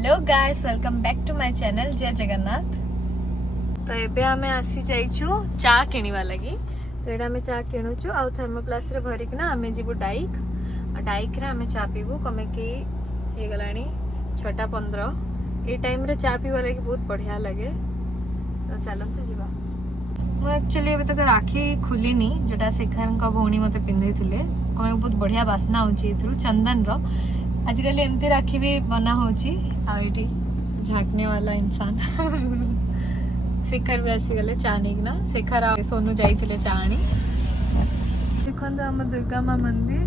Hello guys, welcome back to my channel जय जगन्नाथ। तो एबे आमे आसी जाइछु चा किनिबा लगी। तो एडा में चा किनुछु आ थर्मोप्लास रे भरिक ना आमे जीवु डाइक आ डाइक रे आमे चा पीबु कमे कि हे गलानी 6:15। ए टाइम रे चा पीबा लगी बहुत बढ़िया लगे। तो चलंते जीवा। मो एक्चुअली अबे तक राखी खुलीनी जोटा शेखर का भौणी मते पिंधै थिले कमे बहुत बढ़िया बास्ना होची इथरु चंदन रो। आजकल एमती राखी भी बना होची आईटी झाकने वाला इंसान शेखर भी आसी गले चानी ना शेखर आ सोनू जाइथिले चाणी। देखन तो हम दुर्गा मां मंदिर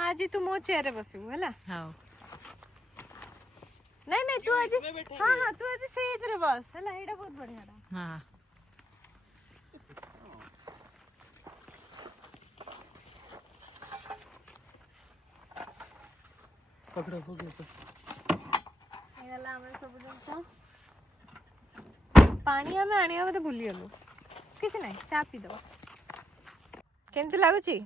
आज तू मो चेयर रे बसिबु हला। हां नहीं नहीं तू आज हां हां तू आज से इधर बस हला। एडा बहुत बढ़िया था। हां पकड़ो हो गया। तो एला हमर सब जन पानी हमें आनिया मते भूली गलो किछ नहीं चा पी दो। केमती लागु छी?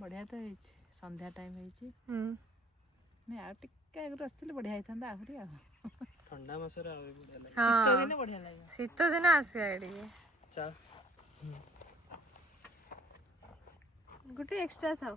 बढ़िया तो है संध्या टाइम है नहीं आ टिक्का एगु आस्थिले बढ़िया हैथांदा आहुरी आ ठंडा मासरे आवे बढ़िया लागे। हां शीत दिन बढ़िया लागे। शीत दिन आसी आडी चा गुटे एक्स्ट्रा था।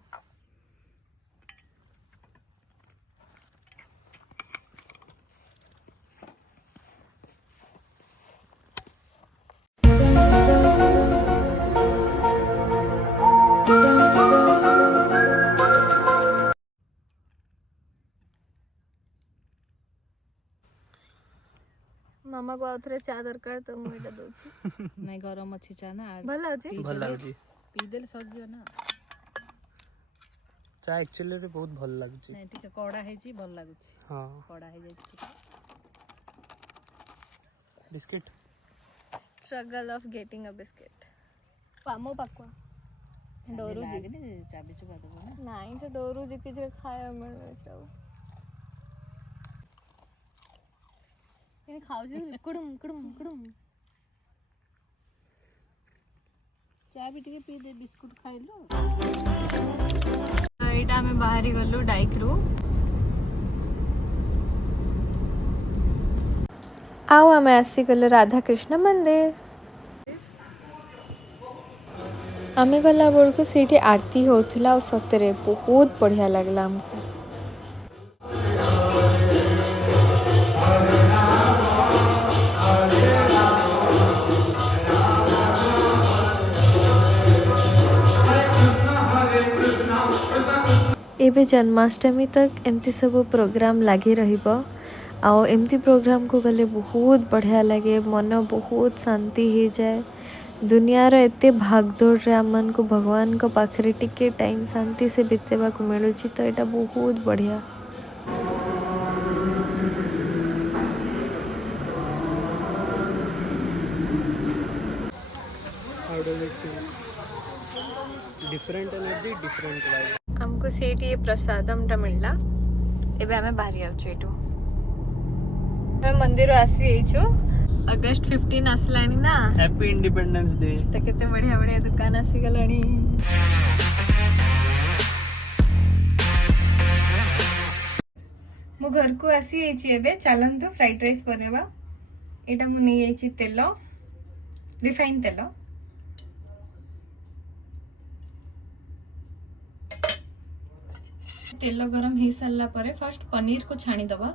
मामा को आउथरे चा दरकार तो मु एटा दोछि। नहीं गरम अच्छी चा ना भल अछि भल लागी। पी देले सजियो ना चा एक्चुअली रे बहुत भल लागुची। नहीं ठीक कड़ा है जी भल लागुची। हां कड़ा है जी biscuit struggle of getting a biscuit पामो पाकवा डोरू जी लागने चाबी चुबा दबो ना नहीं तो डोरू जी के खाया मिल जाऊ ये खाओ जी कुडुम कुडुम कुडुम चाबी टिके पी दे बिस्कुट खाइलो। एटा में बाहरी गलु डाइक रु आओ आमे आसी गलु राधा कृष्ण मंदिर। आमे गला बेलू सीठी आरती होथिला और सतरे बहुत बढ़िया लगला हमको। एबे जन्माष्टमी तक एमती सब प्रोग्राम लगी रहिबो आउ एमती प्रोग्राम को गले बहुत बढ़िया लगे। मन बहुत शांति हो जाए। दुनियार एते भागदौड़ रे मन को भगवान को पाखरे टिके टाइम शांति से बितेबा को मिलुची तो एटा बहुत बढ़िया। Different energy different vibe. हमको सेठी ये प्रसादम टा मिलला। एबे हमें बाहरी आउछु एटू मैं मंदिर आसी एछु। अगस्त 15 आसलानी ना हैप्पी इंडिपेंडेंस डे। तो केते बढ़िया बढ़िया दुकान आसी गलानी। मो घर को आसी एछि एबे चलंतु फ्राइड राइस बनेबा। एटा मु नै एछि तेलो रिफाइन तेलो तेल गरम हो सारा पर फर्स्ट पनीर को छाणी दबा।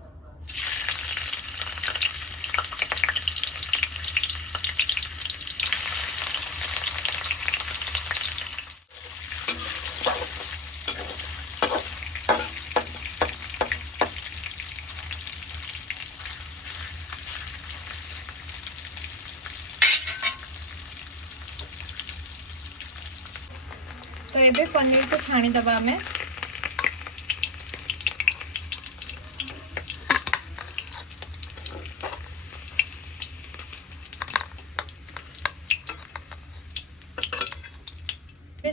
तो ये पनीर को छाणी दबा हमें।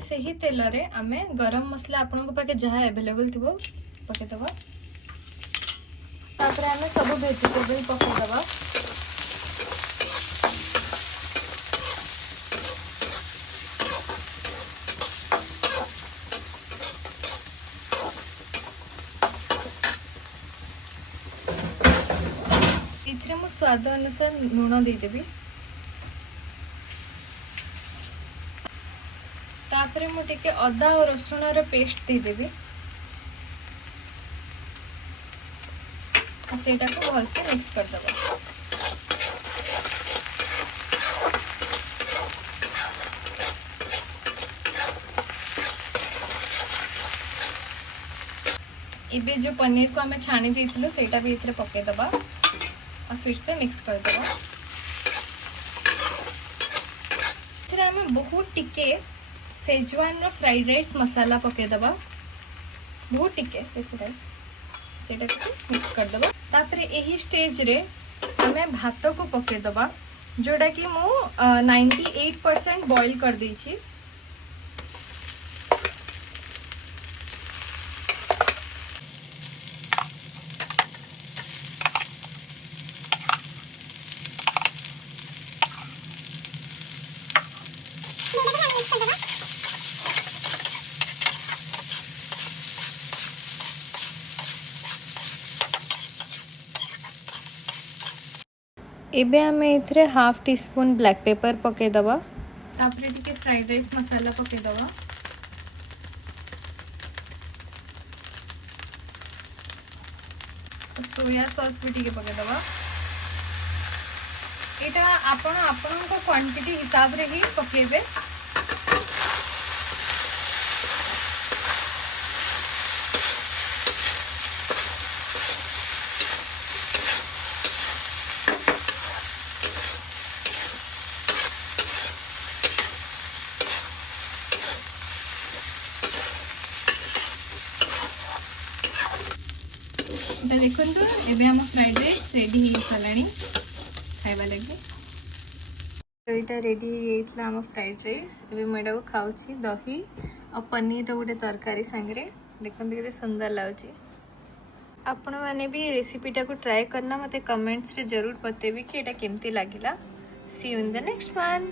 से ही तेल रे आमे गरम मसला आपन पाखे जहाँ अवेलेबल थी पकेदबा। तापर आमे सब वेजिटेबल पकेदबा। इथरे मु स्वाद अनुसार लुण देदेवी। तापरे मु टिके अदा और रसुण रो पेस्ट देदेवी। सेटा को भलसे मिक्स कर दबा। इबे जो पनीर को हमें छाणी देथिलो सेटा भी इथरे पके दबा और फिर से मिक्स कर दबा। इथरे हमें बहुत टिके सेजवान रो फ्राइड राइस मसाला पके दबा। बहुत टिके सेटा को मिक्स कर दबा। तापरे एही स्टेज रे हमें भात को पके दबा जोड़ा कि मु 98% बॉईल कर देछि। एबे आमे इथरे half teaspoon black pepper पके दबा। तापरे टिके फ्राइड राइस मसाला पके दबा। सोया सॉस भी टिके पके दबा। एटा आपन को क्वांटिटी हिसाब रे ही पकेबे। देखो एबे हम फ्राइड राइस रेडी हो सालानी खाइबा लगे। तो यहाँ रेडी होता आम फ्राइड राइस। एबे मुझे को खाऊची दही और पनीर गोटे तरकारी सांगे। देखते केते सुंदर लगुच। आपण मैंने भी रेसिपीटा को ट्राए करना मते कमेंट्स रे जरूर बतेबी कि एटा केमती लागिला। See you in the next one.